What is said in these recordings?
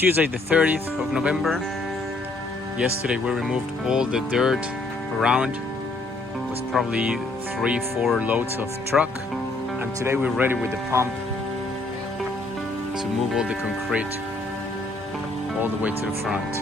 Tuesday the 30th of November. Yesterday we removed all the dirt around. It was probably 3-4 loads of truck. And today we're ready with the pump to move all the concrete all the way to the front.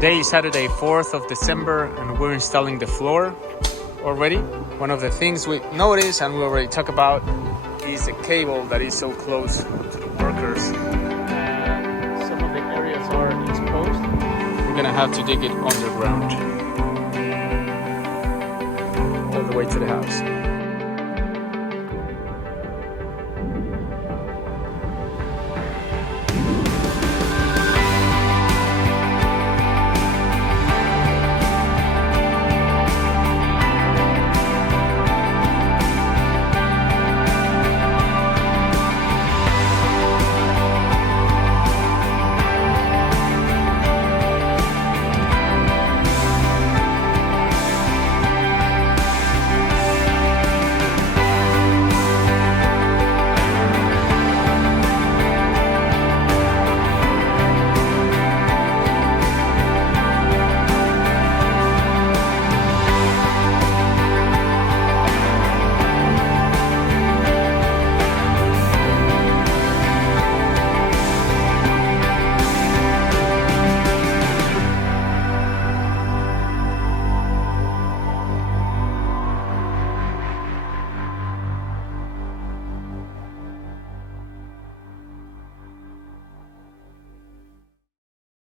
Today is Saturday 4th of December and we're installing the floor already. One of the things we noticed and we already talked about is the cable that is so close to the workers. Some of the areas are exposed. We're gonna have to dig it underground all the way to the house.